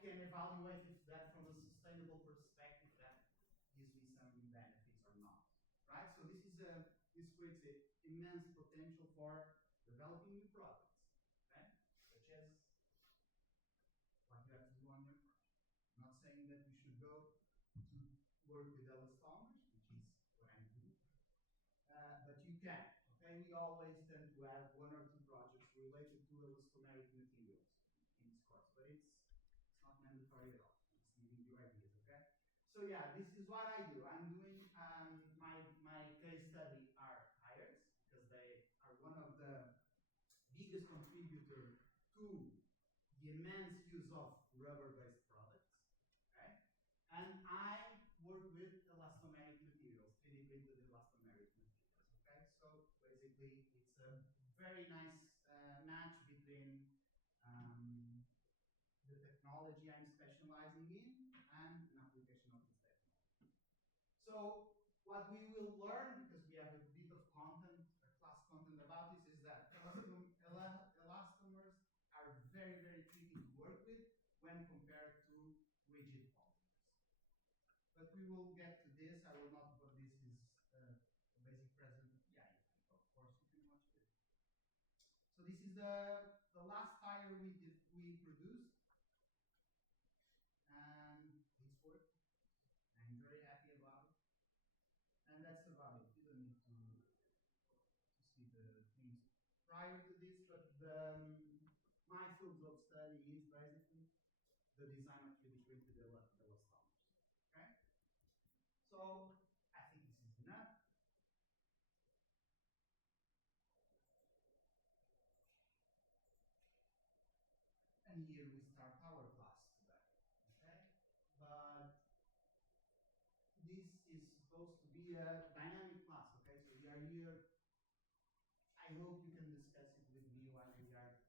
can evaluate if that from a sustainable perspective that gives me some benefits or not, right? So this creates an immense potential for developing new products, okay? Such as what you have to do on your project. I'm not saying that you should go to work with elastomers, which is what I'm doing, but you can. Okay, we always tend to have one or two projects related to elastomeric materials in this course, but it's not mandatory at all. I'm just giving you ideas. Okay. So yeah, this is what I do. I'm doing my case study are tires because they are one of the biggest contributor to the immense use of rubber-based products. Okay, and I work with elastomeric materials, 3D printed elastomeric materials. Okay, so basically it's a very nice match between the technology I'm specializing in and an application of this technology. So what we will learn, because we have a bit of content, class content about this, is that elastomers are very, very tricky to work with when compared to rigid polymers. But we will get to this. I will not, but this is a basic present. Yeah, of course you can watch this. So this is the last tire we produced, and it's working. I'm very happy about it, and that's about it. You don't need to see the things prior to this, but my field of study is basically the design of 3D printed elastomers. Okay, so I think this is enough. And here we start our class today. Okay, but this is supposed to be a dynamic class. Okay, so we are here. I hope you can discuss it with me while we are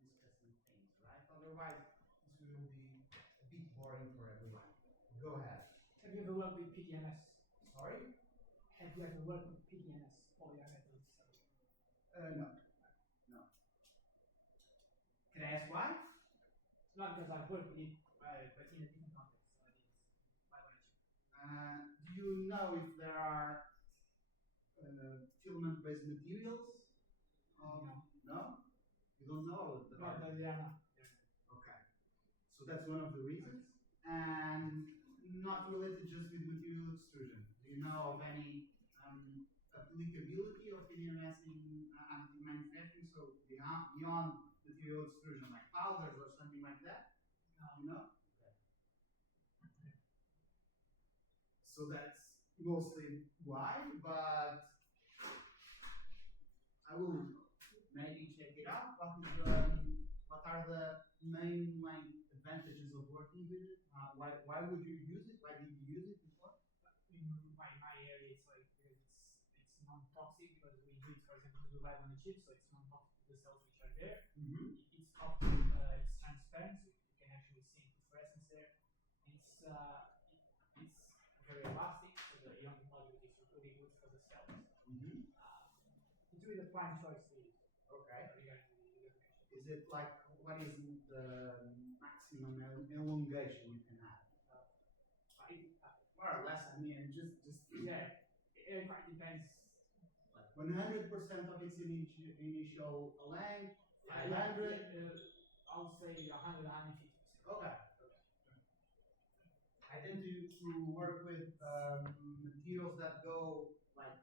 discussing things, right? Otherwise, this will be a bit boring for everyone. Go ahead. Have you ever worked with PDMS? Sorry? Have you ever worked with PDMS? Polyamide. No. No. Can I ask why? It's not because I've worked with it, but in a different context. Why don't you? Do you know if there are filament-based materials? No. No? You don't know? No, they are not. Okay. So that's one of the reasons. And not related just with material extrusion. Do you know of any applicability of PDMS in manufacturing? So beyond material extrusion, like powders or something like that? No. You know? Okay. So that's mostly why, but I will maybe check it out. What are the main advantages of working with it? Why would you use it? Why did you use it before? In my area, it's like it's non-toxic because we do it, for example, to do live on the chip, so it's non-toxic to the cells which are there. Mm-hmm. It's toxic. It's transparent, so you can actually see fluorescence there. It's very elastic, so the ion module is really good for the cells. Mm-hmm. It's really the prime choice to use. Okay. Regarding the application. Is it like, what is the maximum elongation you can have? More or less, I mean, just yeah, it quite depends. Like 100% of its initial length, 500. I'll say 100, 150%. Okay. I tend to work with materials that go like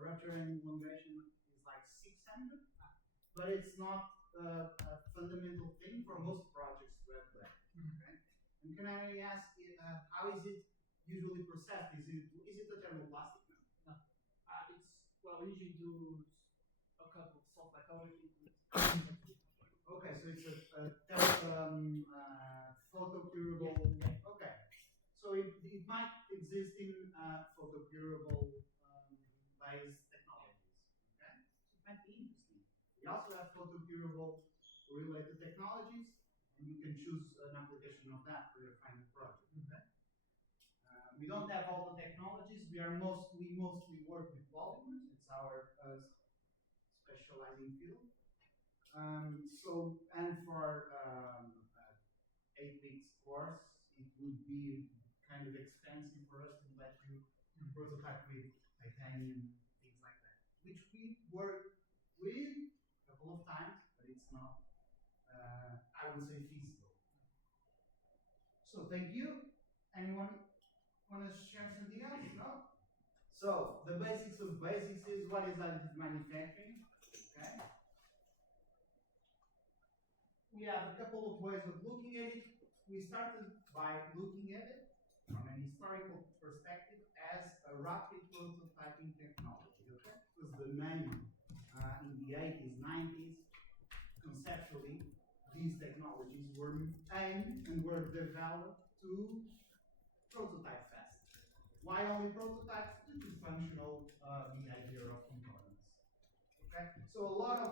rupture and elongation is like 600, but it's not a fundamental thing for most projects to have that. Okay. And can I ask, how is it usually processed? Is it a thermoplastic? No. We usually do a couple of soft lithography. Okay, so it's a photocurable. Yeah. Okay, so it might exist in photocurable based technologies. Okay, so it might be interesting. We also have photocurable related technologies, and you can choose an application of that for your final project. Okay. We don't have all the technologies. We mostly work with polymers. It's our specializing field. And for 8 course, it would be kind of expensive for us to let you prototype with titanium, things like that, which we worked with a couple of times, but it's not, I would say, feasible. So thank you. Anyone want to share something else? No? So the basics of basics is what is additive manufacturing. Okay. We have a couple of ways of looking at it. We started by looking at it from an historical perspective as a rapid prototyping technology. Okay? It was the main in the 80s, 90s. Conceptually, these technologies were aimed and were developed to prototype fast. Why only prototypes? Due to functional behavior of components. Okay, so a lot of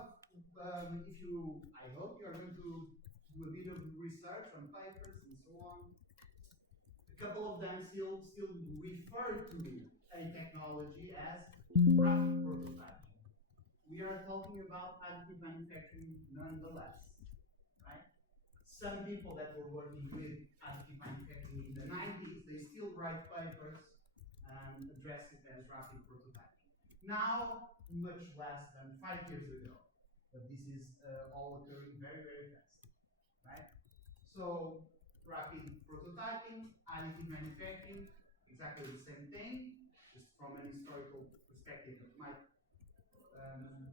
I hope you are going to do a bit of research on papers and so on. A couple of them still refer to a technology as rapid prototyping. We are talking about additive manufacturing nonetheless, right? Some people that were working with additive manufacturing in the 90s, they still write papers and address it as rapid prototyping. Now, much less than 5 years ago, but this is all occurring very, very fast, right? So, rapid prototyping, additive manufacturing, exactly the same thing, just from an historical perspective, it might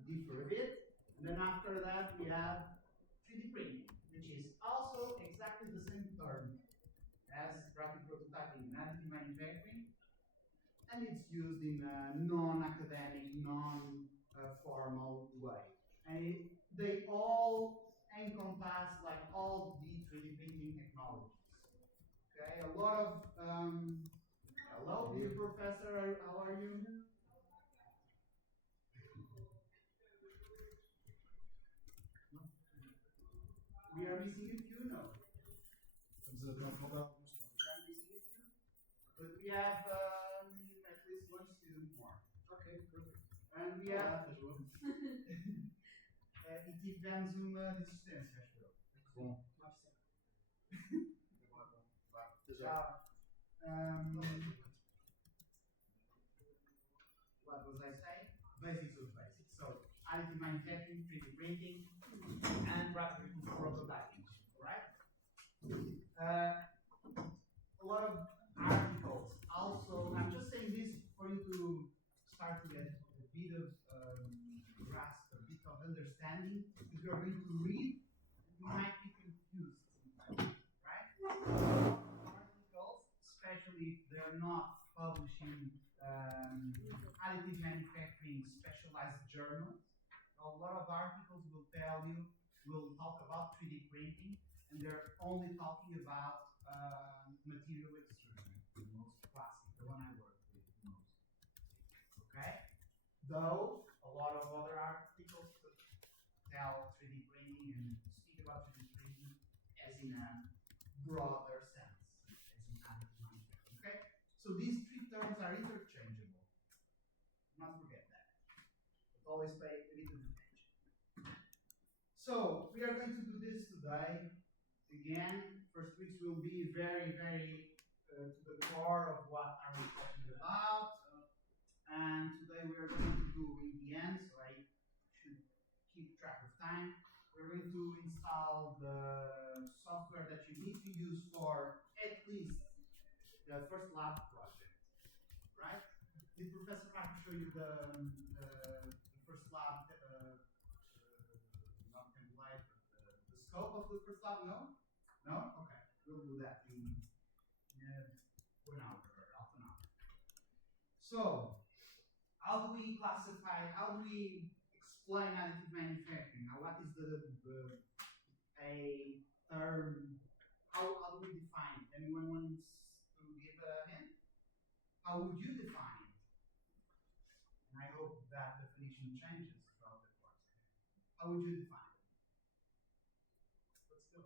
differ a bit. And then after that, we have 3D printing, which is also exactly the same term as rapid prototyping and additive manufacturing, and it's used in a non-academic, non-formal way. And they all encompass like all the 3D printing technologies. Okay, a lot of hello, dear professor, how are you? We are missing a few, no? We are missing a few, but we have at least one student more. Okay, perfect. And we have. E tivemos uma desistência, acho eu. Bom. Tchau. What was I saying? Basics of basics. So, additive manufacturing, 3D printing, and rapid prototyping. Alright? A lot of articles. Also, I'm just saying this for you to start to get a bit of grasp, a bit of understanding. If you're going to read, you might be confused sometimes, right? Articles, especially if they're not publishing additive manufacturing specialized journals. A lot of articles will talk about 3D printing, and they're only talking about material extrusion, the most classic, the one I work with most. Okay? Though a lot of other articles tell 3D printing and speak about 3D printing as in a broader sense, as in additive manufacturing. Okay? So these three terms are interchangeable. Do not forget that. But always pay a bit of attention. So we are going to do this today. Again, first weeks will be very, very to the core of what are we talking about. And today we are going to do in the end, so I should keep track of time. We're going to install the software that you need to use for at least the first lab project, right? Did Professor Mark show you the first lab, not template, but the scope of the first lab? No? No? Okay. We'll do that in 1 hour or half an hour. So, how do we classify, how do we explain additive manufacturing? Now, what is a term, how do we define it? Anyone wants to give a hint? How would you define it? And I hope that definition changes throughout the course. How would you define it? Let's go.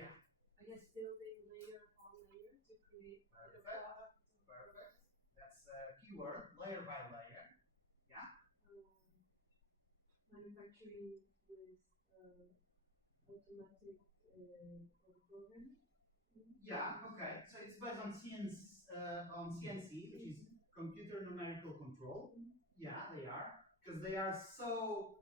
Yeah. I guess building layer upon layer to create a product. Perfect. That's a keyword, layer by layer. Yeah. Manufacturing with automatic programming. Yeah, okay. So it's based on CNC, which is computer numerical control. Yeah, they are, because they are so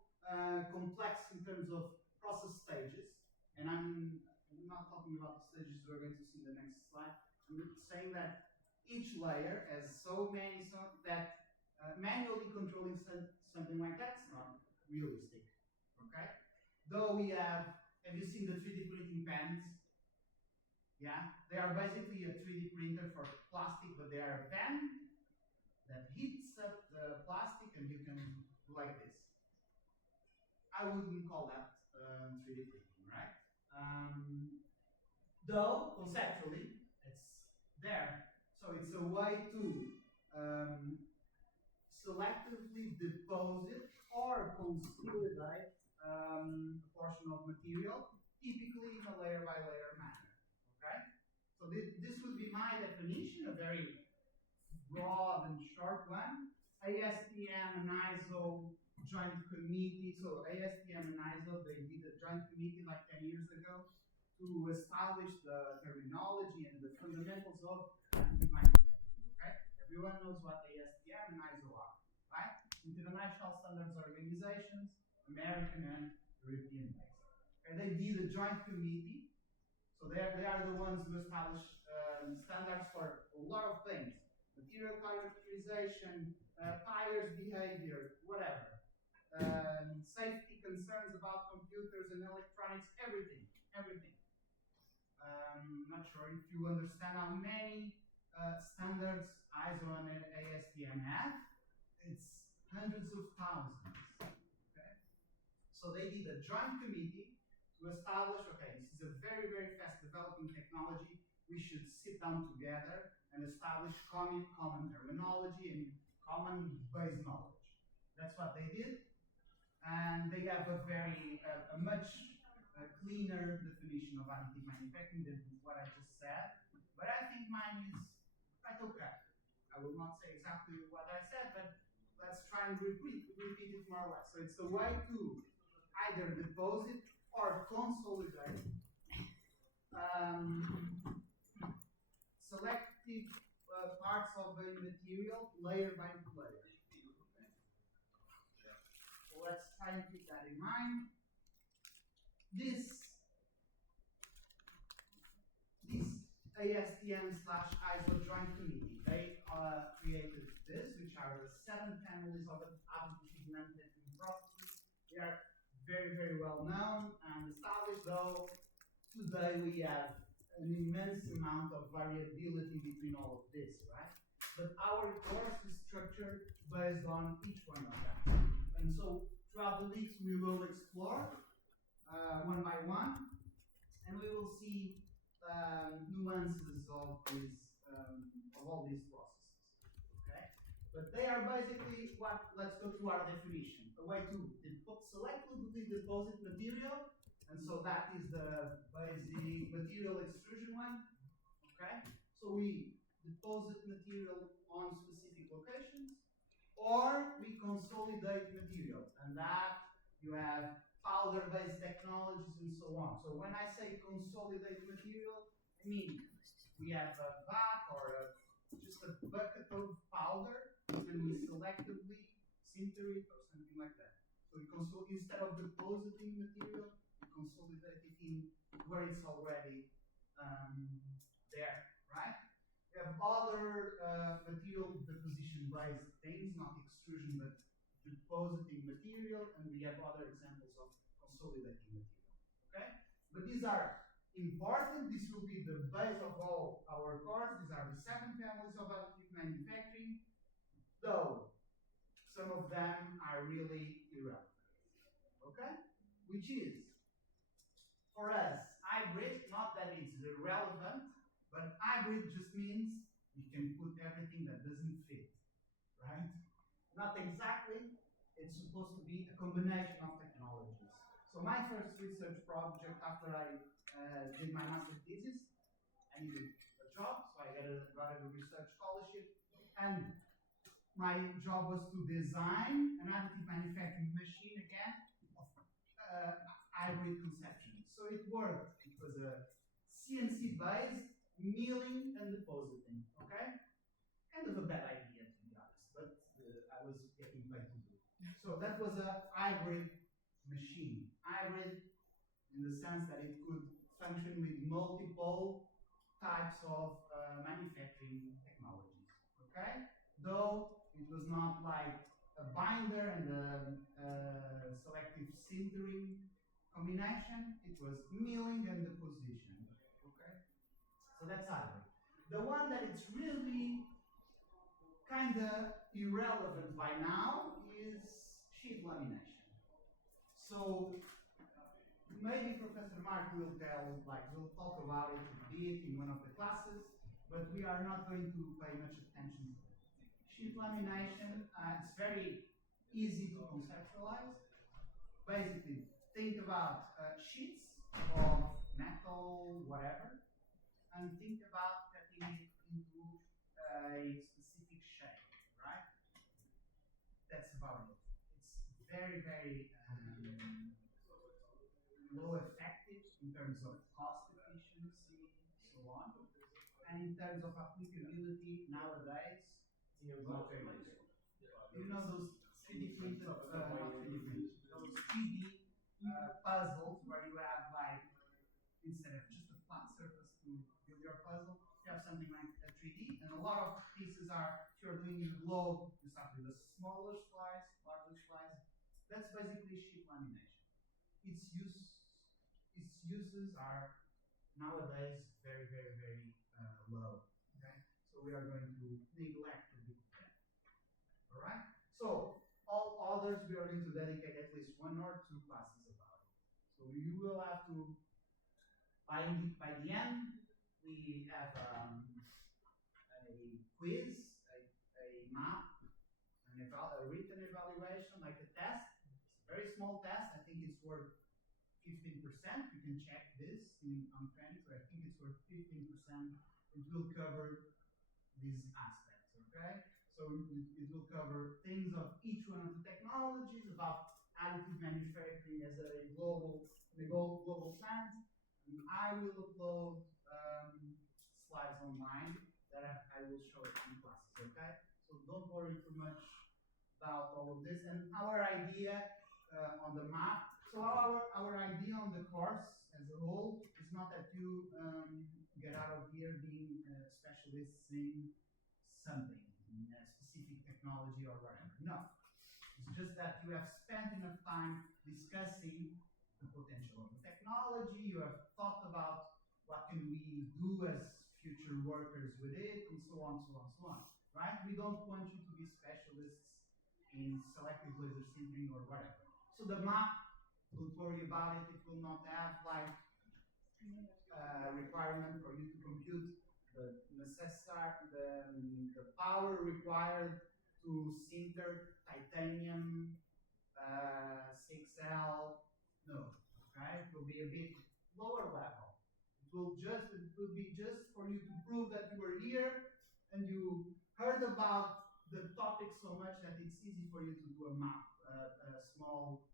complex in terms of process stages. And I'm not talking about the stages we're going to see in the next slide. I'm saying that each layer has so many, so that manually controlling something like that's not realistic. Okay? Though we have you seen the 3D printing pens? Yeah, they are basically a 3D printer for plastic, but they are a pen that heats up the plastic and you can do like this. I wouldn't call that 3D printing, right? Though conceptually it's there. So it's a way to selectively deposit or consolidate a portion of material, typically in a layer by layer manner. Okay? So this would be my definition, a very broad and short one. ASTM and ISO joint committee. So ASTM and ISO, they did a joint committee like 10 years ago to establish the terminology and the fundamentals of additive manufacturing. Okay? Everyone knows what ASTM and ISO are, right? International Standards Organizations, American and European based. Okay? They did a joint committee. So they are the ones who establish standards for a lot of things. Material characterization, tires behavior, whatever. Safety concerns about computers and electronics, everything. I'm not sure if you understand how many standards ISO and ASTM have. It's hundreds of thousands. Okay? So they did a joint committee to establish, okay, this is a very, very fast developing technology. We should sit down together and establish common terminology and common base knowledge. That's what they did. And they have a much cleaner definition of additive manufacturing than what I just said. But I think mine is quite okay. I will not say exactly what I said, but let's try and repeat it more or less. So it's a way to either deposit or consolidate selective parts of a material layer by layer. Okay? So let's try and keep that in mind. This ASTM/ISO joint committee, they created this, which are the 7 families of additive manufacturing processes. They are very, very well known and established, though today we have an immense amount of variability between all of this, right? But our course is structured based on each one of them. And so throughout the weeks we will explore one by one, and we will see nuances of all these processes. Okay? But they are basically what, let's go to our definition. A way to selectively deposit material, and so that is the basic material extrusion one. Okay? So we deposit material on specific locations, or we consolidate material, and that you have powder-based technologies and so on. So when I say consolidate material, I mean we have a vat or just a bucket of powder, and we selectively sinter it or something like that. So we instead of depositing material, we consolidate it in where it's already there, right? We have other material deposition-based things, not extrusion, but depositing material, and we have other examples of consolidating material. Okay? But these are important. This will be the base of all our course. These are the 7 families of additive manufacturing, though some of them are really irrelevant. Okay? Which is, for us, hybrid, not that it's irrelevant, but hybrid just means you can put everything that doesn't fit, right? Not exactly. It's supposed to be a combination of technologies. So my first research project after I did my master thesis, I needed a job, so I got a research scholarship, and my job was to design an additive manufacturing machine again of hybrid conception. So it worked. It was a CNC-based milling and depositing, okay? Kind of a bad idea, to be honest, but I was getting paid to do it. So that was a hybrid machine. Hybrid in the sense that it could function with multiple types of manufacturing technologies, okay? Though it was not like a binder and a selective sintering combination, it was milling and deposition, okay? So that's hybrid. The one that it's really kind of irrelevant by now is sheet lamination. So maybe Professor Mark will talk about it a bit in one of the classes, but we are not going to pay much attention to it. Sheet lamination, it's very easy to conceptualize. Basically, think about sheets of metal, whatever, and think about cutting it into a specific shape, right? That's about it. It's very, very low effective in terms of cost efficiency, so on. And in terms of applicability nowadays, it's not very useful. You know those 3D printed, not 3D printed, those 3D puzzles where you have like, instead of just a flat surface to build your puzzle, you have something like a 3D, and a lot of pieces are, if you're doing a globe, you start with a smaller slice, larger slice. That's basically sheet lamination. Its uses are nowadays very, very, very low. Okay, so we are going to neglect a bit of that. All right. So all others we are going to dedicate at least 1 or 2 classes about it. So you will have to by the end we have a quiz, a map, a written evaluation, like a test. It's a very small test. I think it's worth 15%. You can check this on training, so I think it's worth 15%. It will cover these aspects, okay? So it will cover things of each one of the technologies, about additive manufacturing as a global plant. And I will upload slides online that I will show in classes, okay? So don't worry too much about all of this. And our idea on the map, so our idea on the course as a whole is not that you get out of here being specialists in something, in a specific technology or whatever. No. It's just that you have spent enough time discussing the potential of the technology, you have thought about what can we do as future workers with it, and so on, so on, so on. Right? We don't want you to be specialists in selective laser sintering or whatever. So the map, don't worry about it. It will not have like requirement for you to compute the power required to sinter titanium 6L. No, okay? It will be a bit lower level. It will be just for you to prove that you were here and you heard about the topic so much that it's easy for you to do a map, a small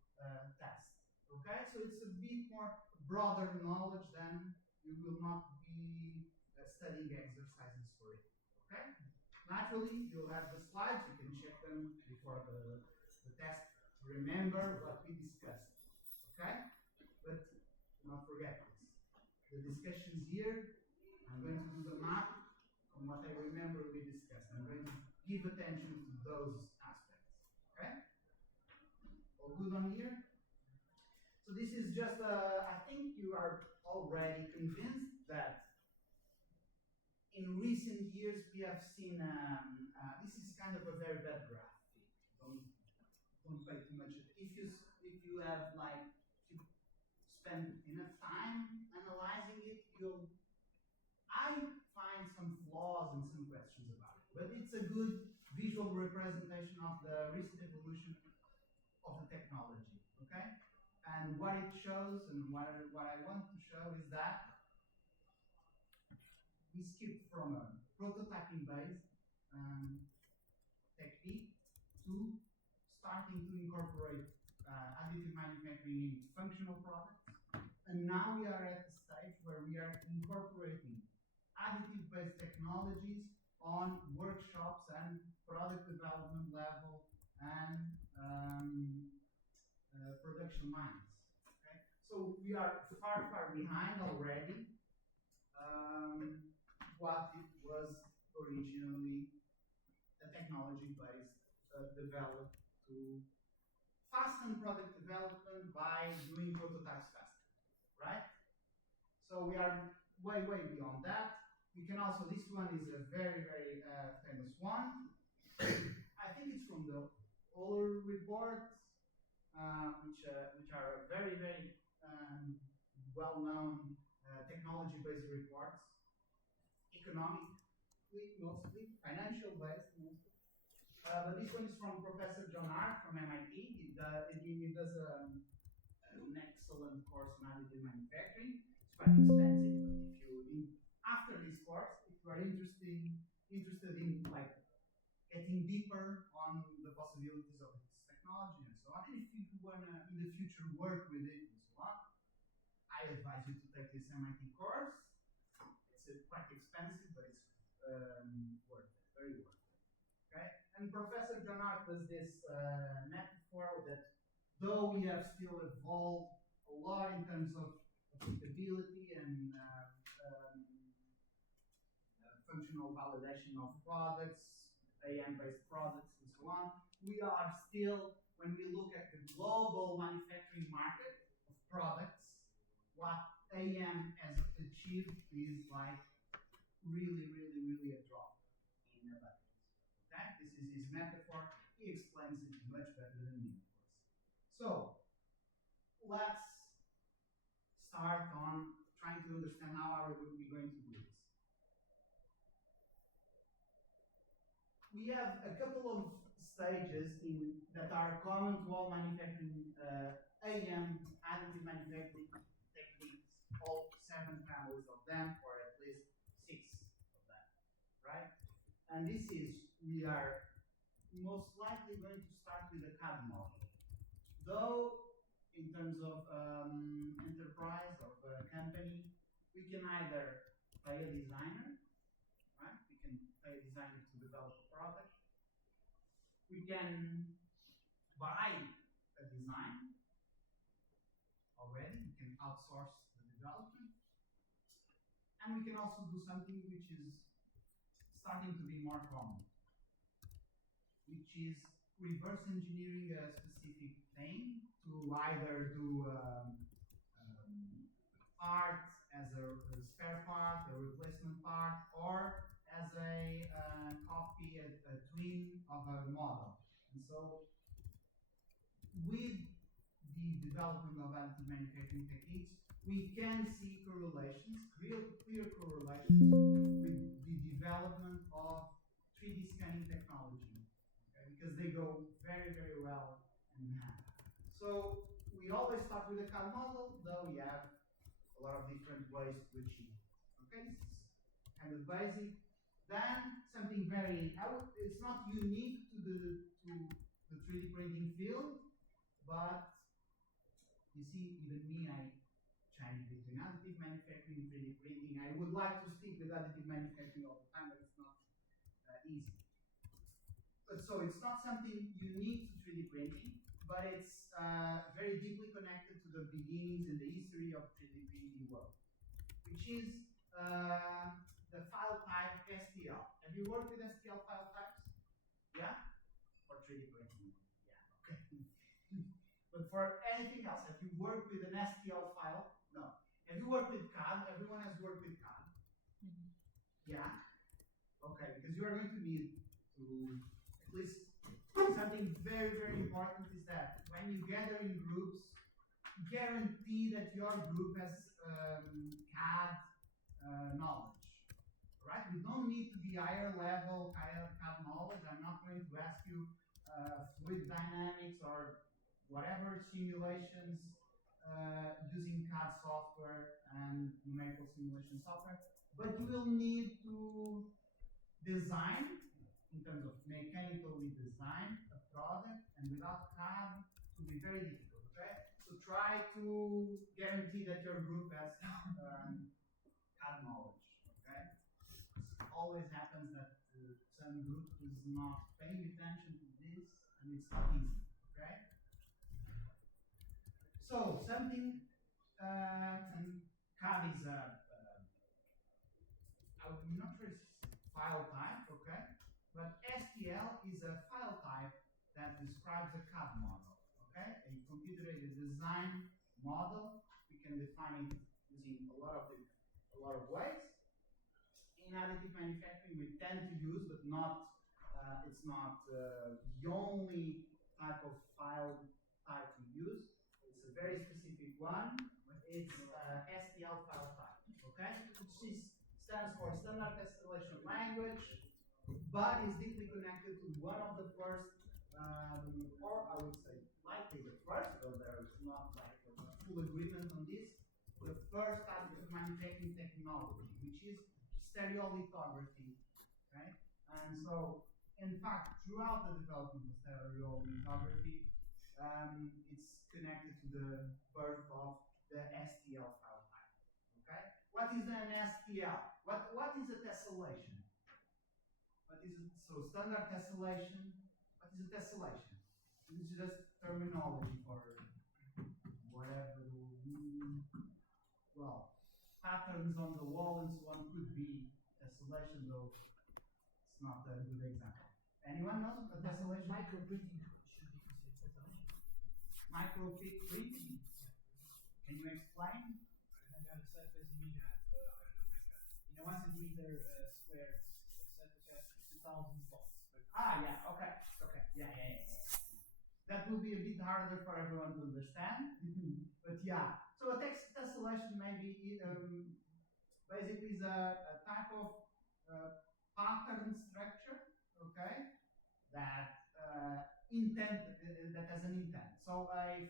test. Okay, so it's a bit more broader knowledge than you will not be studying exercises for it. Okay, naturally you'll have the slides, you can check them before the test. Remember what we discussed. Okay, but do not forget this. The discussions here, I'm going to do the map on what I remember we discussed. I'm going to give attention to those aspects. Okay? All good on here? So this is just, I think you are already convinced that in recent years we have seen, this is kind of a very bad graphic. Don't pay too much. If you have like, if you spend enough time analyzing it, I find some flaws and some questions about it. But it's a good visual representation of the recent evolution of the technology, okay? And what it shows and what I want to show is that we skipped from a prototyping-based technique to starting to incorporate additive manufacturing in functional products. And now we are at the stage where we are incorporating additive-based technologies on workshops and product development level and production lines. Okay? So we are far behind already what it was originally a technology-based developed to fasten product development by doing prototypes faster, right? So we are way beyond that. We can also, this one is a very famous one. I think it's from the Oler report, which are very well-known technology-based reports, economically mostly, financial-based mostly. But this one is from Professor John Hart from MIT. He does an excellent course on additive manufacturing. It's quite expensive, but after this course, if you are interested in like getting deeper on the possibilities of this technology and so on, and if you wanna in the future work with it and so on, I advise you to take this MIT course. It's quite expensive, but it's worth it, very worth it. Okay, and Professor John Hart does this metaphor that though we have still evolved a lot in terms of applicability and functional validation of products, AM-based products, and so on, we are still, when we look at the global manufacturing market of products, what AM has achieved is like really a drop in the budget. Okay? This is his metaphor. He explains it much better than me, of course. So, let's start on trying to understand how are we going to do this. We have a couple of stages that are common to all manufacturing AM additive manufacturing techniques, all 7 families of them, or at least 6 of them, right? And this is, we are most likely going to start with a CAD model. Though, in terms of enterprise or company, we can either pay a designer, right? We can pay a designer to develop a product. We can buy a design already. We can outsource the development. And we can also do something which is starting to be more common, which is reverse engineering a specific thing to either do part as a spare part, a replacement part, or as a copy, a twin of a model. And so, with the development of additive manufacturing techniques, we can see correlations, clear correlations with the development of 3D scanning technology, okay? Because they go very well in hand. So we always start with a CAD model, though we have a lot of different ways to achieve it. Okay, this is kind of basic. Then something very, it's not unique to the 3D printing field, but you see, even me, I change between additive manufacturing and 3D printing. I would like to stick with additive manufacturing all the time, but it's not easy. But so it's not something unique to 3D printing, but it's very deeply connected to the beginnings and the history of 3D printing world, which is the file type STL. Have you worked with STL file types? Yeah? For 3D printing? Yeah, okay. But for anything else, have you worked with an STL file? No. Have you worked with CAD? Everyone has worked with CAD. Mm-hmm. Yeah? Okay, because you are going to need to, at least something very important is that when you gather in groups, guarantee that your group has CAD knowledge. Right? We don't need to be higher level CAD knowledge. I'm not going to ask you fluid dynamics or whatever simulations using CAD software and numerical simulation software, but you will need to design, in terms of mechanically design a product, and without CAD, it will be very difficult, okay? So try to guarantee that your group has CAD knowledge. Okay. It always happens that some group is not paying attention to this, and it's not easy. Okay. So something, and CAD is I'm not sure it's file type, okay? But STL is a file type that describes a CAD model, okay? A computer-aided design model. We can define it using a lot of ways. In additive manufacturing, we tend to use, but not, it's not the only type of file type we use. It's a very specific one. It's STL file type, okay? Which stands for Standard Tessellation Language, but is deeply connected to one of the first, or I would say likely the first, though there's not like a full agreement on this, the first additive manufacturing technology, which is stereolithography, okay? And so, in fact, throughout the development of stereolithography, it's connected to the birth of the STL file type, okay? What is an STL? What is a tessellation? What is it? So standard tessellation. What is a tessellation? This is just terminology for whatever. Well, patterns on the wall and so on could be tessellation, though it's not a good example. Anyone know a tessellation? Micro printing should be considered tessellation. Micro printing. Can you explain? I have a surface image that in a 1 centimeter square surface has 2,000 spots. Yeah, okay, yeah. That will be a bit harder for everyone to understand, but yeah. So a tessellation maybe basically is a type of pattern structure, okay, that that has an intent. So a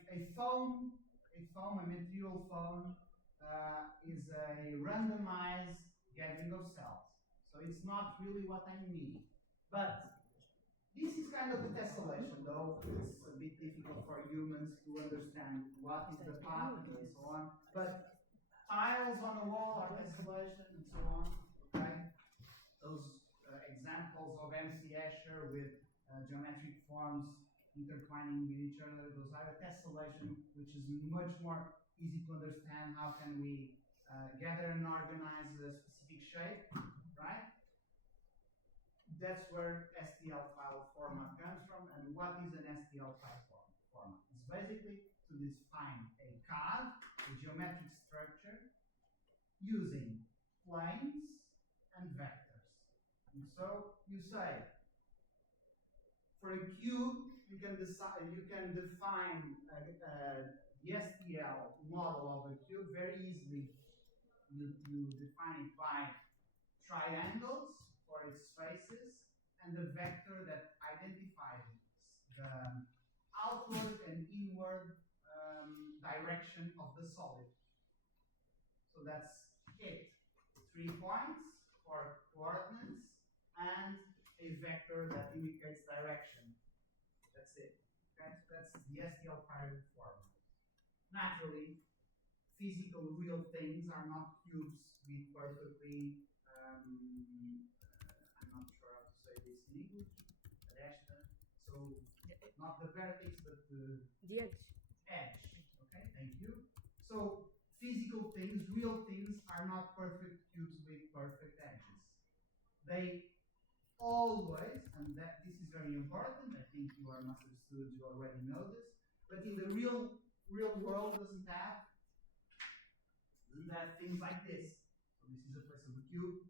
material foam is a randomized gathering of cells. So it's not really what I need. But this is kind of a tessellation, though it's a bit difficult for humans to understand what is the pattern and so on. But tiles on a wall are tessellation and so on. Okay, those examples of MC Escher with geometric forms intertwining with each other, those are a tessellation, which is much more easy to understand. How can we gather and organize a specific shape, right? That's where STL file format comes from. And what is an STL file format? It's basically to define a CAD, a geometric structure, using planes and vectors. And so you say, for a cube, you can define the STL model of a cube very easily. You define it by triangles for its faces and the vector that identifies the outward and inward direction of the solid. So that's it. 3 points for coordinates and a vector that indicates direction. That's it. Okay? That's the STL private format. Naturally, physical real things are not cubes with perfectly I'm not sure how to say this in English. So not the vertex, but the edge. Edge. Okay, thank you. So physical things, real things, are not perfect cubes with perfect edges. They always, and that this is very important. I think you are master students, you already know this. But in the real world doesn't have things like this. So this is a place of a cube.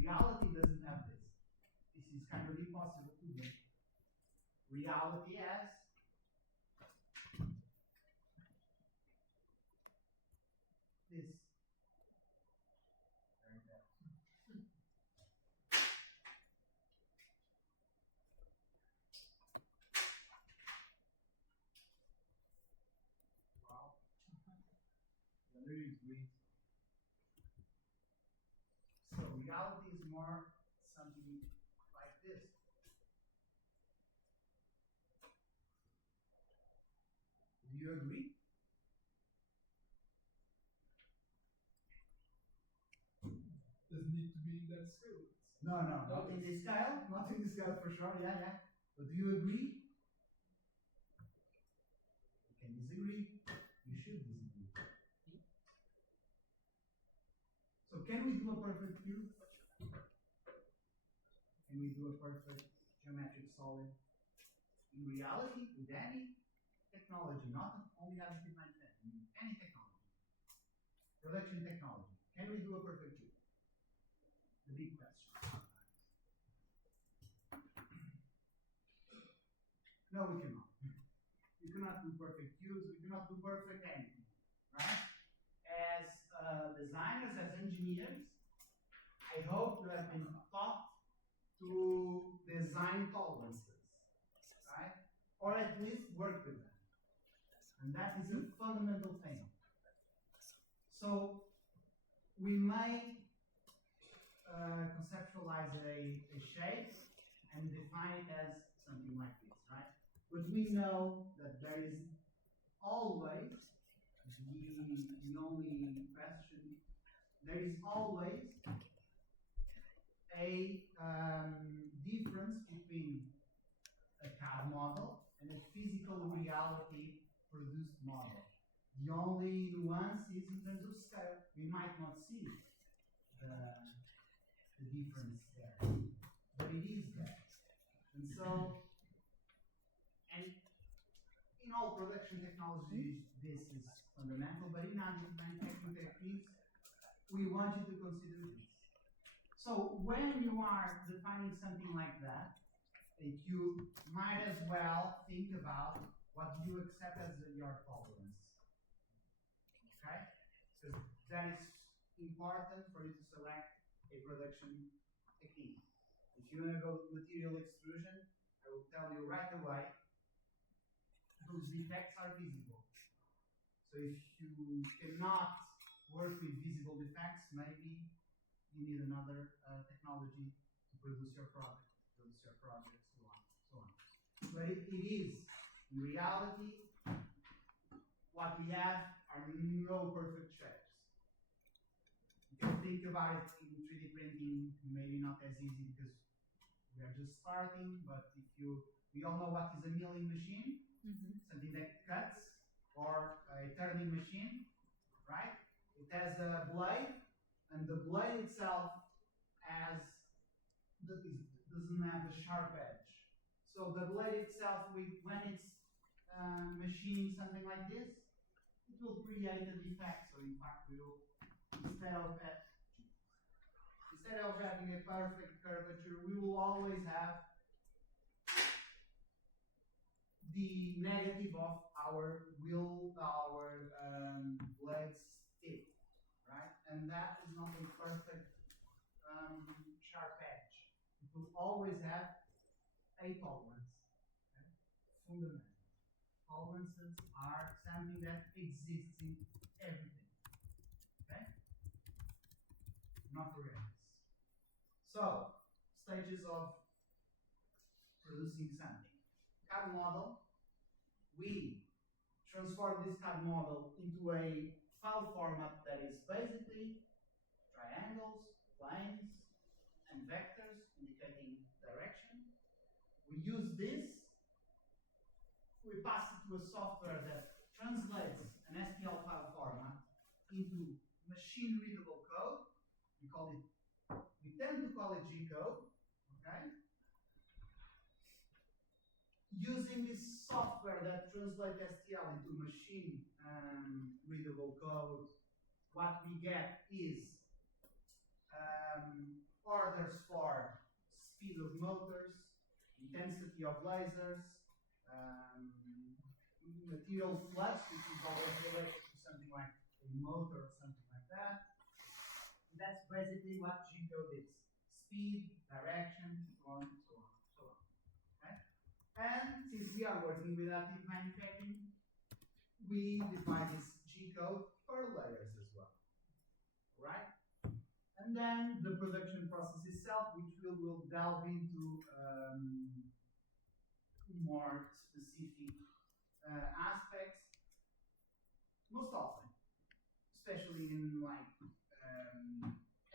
Reality doesn't have this. This is kind of impossible to do. Reality has this. Very good. Wow. The other is green. So reality is more something like this. you agree? Doesn't need to be that scale. No, not in this scale, not in this scale for sure, yeah. But do you agree? You can disagree, you should disagree. So can we do a perfect cube? Can we do a perfect geometric solid? In reality, with any technology, not only additive manufacturing, any technology, production technology, can we do a perfect cube? The big question. No, we cannot. We cannot do perfect cubes, we cannot do perfect anything, right? As designers, as engineers, I hope you have been taught to design tolerances, right? Or at least work with them. And that is a fundamental thing. So we may conceptualize a shape and define it as something like this, right? But we know that there is always the only question, there is always a difference between a CAD model and a physical reality produced model. The only nuance is in terms of scale. We might not see the difference there, but it is there. And so, and in all production technologies, this is fundamental, but in additive manufacturing techniques, we want you to consider this. So when you are defining something like that, you might as well think about what you accept as your tolerance. Okay? Because that is important for you to select a production technique. If you want to go material extrusion, I will tell you right away, those defects are visible. So if you cannot work with visible defects, maybe you need another technology to produce your product, so on, so on. But it is, in reality, what we have are no perfect shapes. You can think about it in 3D printing, maybe not as easy because we are just starting, but we all know what is a milling machine, something that cuts, or a turning machine, right? It has a blade, and the blade itself doesn't have a sharp edge. So the blade itself, when it's machining something like this, it will create a defect. So in fact, we will, instead of having a perfect curvature, we will always have the negative of our blades tip, right? And that is not a perfect sharp edge. It will always have a tolerance, okay? Fundamental. Tolerances are something that exists in everything, okay? Not forget this. So, stages of producing something. CAD model, we transform this CAD model into a file format that is basically triangles, lines, and vectors indicating direction. We use this, we pass it to a software that translates an STL file format into machine readable code. We tend to call it G-code, okay? Using this software that translates STL into machine readable code, what we get is orders for speed of motors, intensity of lasers, material flux, which is always related to something like a motor or something like that. And that's basically what G-code is. Speed, direction, so on, so on, so on. Okay? And since we are working with additive manufacturing, we divide this G-code per layers as well. Right? And then the production process itself, which we will delve into more specific aspects. especially in like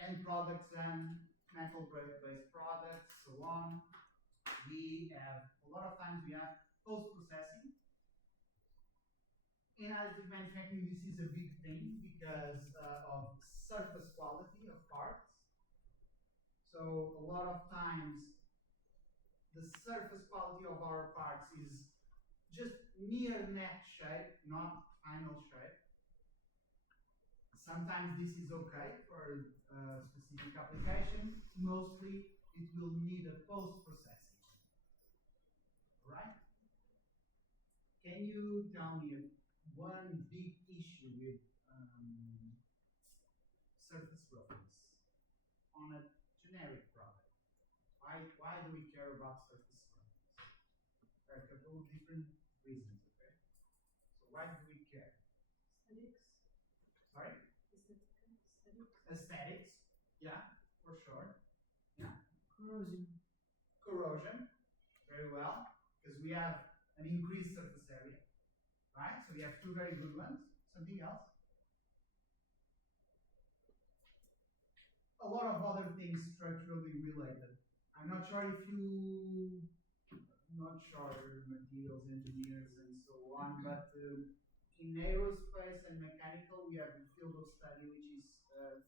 end products and metal-based products, so on. We have a lot of times we have post-processing. In additive manufacturing, this is a big thing because of surface quality of parts. So a lot of times, the surface quality of our parts is just near net shape, not final shape. Sometimes this is okay for a specific application. Mostly, it will need a post-processing. Right? Can you tell me one big issue with surface roughness on a generic product? Why do we care about surface roughness? There are a couple of different reasons, okay? So why do we care? Aesthetics. Sorry? Aesthetics, yeah, for sure. Yeah. Corrosion, very well, because we have an increased surface area, right? So we have two very good ones. Something else? A lot of other things structurally related. I'm not sure if you, not sure materials engineers and so on, but in aerospace and mechanical, we have a field of study which is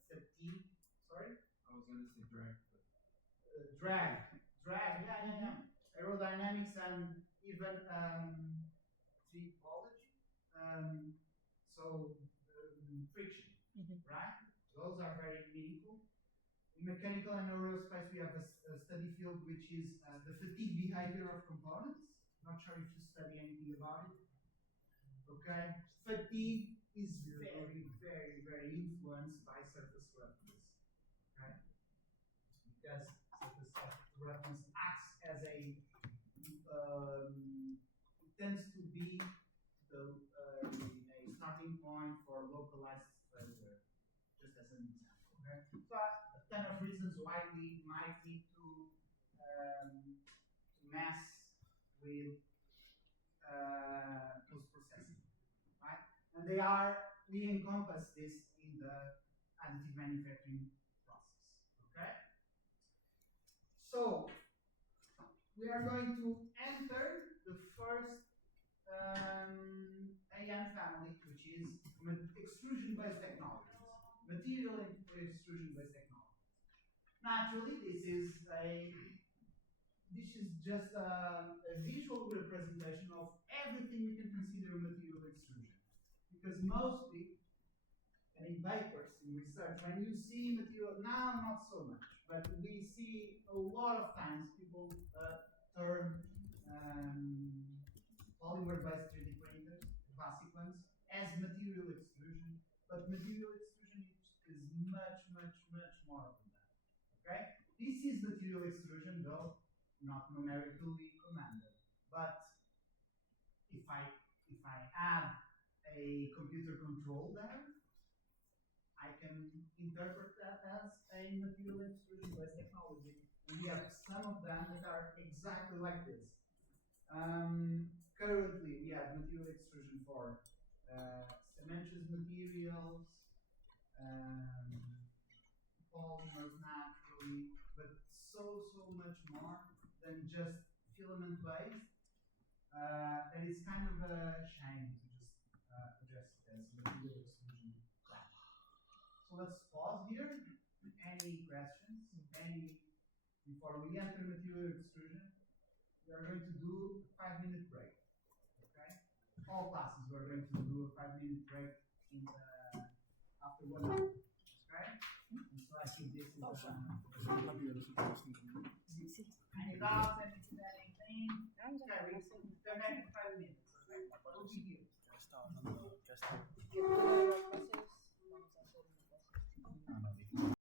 fatigue. Sorry? I was going to say drag. Drag, yeah. Aerodynamics and even typology. So friction, right? Those are very meaningful. In mechanical and aerospace, we have a study field which is the fatigue behavior of components. Not sure if you study anything about it. Okay, fatigue is very influenced by surface roughness. Okay, because surface roughness acts as a it tends to be a starting point for localized failure. Just as an example. Okay, so a ton of reasons why we might need to mess with post-processing, right? And we encompass this in the additive manufacturing process, okay? So, we are going to enter the first AM family, which is extrusion-based technologies, material extrusion-based technologies. Naturally, this is just a visual representation of everything we can consider material extrusion. Because mostly, and in papers, in research, when you see material, now not so much, but we see a lot of times people term polymer-based 3D printers, classic ones, as material extrusion, but material extrusion is much more than that, okay? This is material extrusion, though not numerically commanded, but if I add a computer control there, I can interpret that as a material extrusion-based technology. And we have some of them that are exactly like this. Currently, we have material extrusion for cementitious materials, polymers naturally, but so much more than just filament-based. And it's kind of a shame to just address it as material extrusion. So let's pause here. Any questions? Before we enter material extrusion, we are going to do a 5-minute break. Okay? All classes we are going to do a 5-minute break after 1 hour. Okay? And so I think this is any doubts, anything? Okay, we come back in 5 minutes. Okay? We'll be here.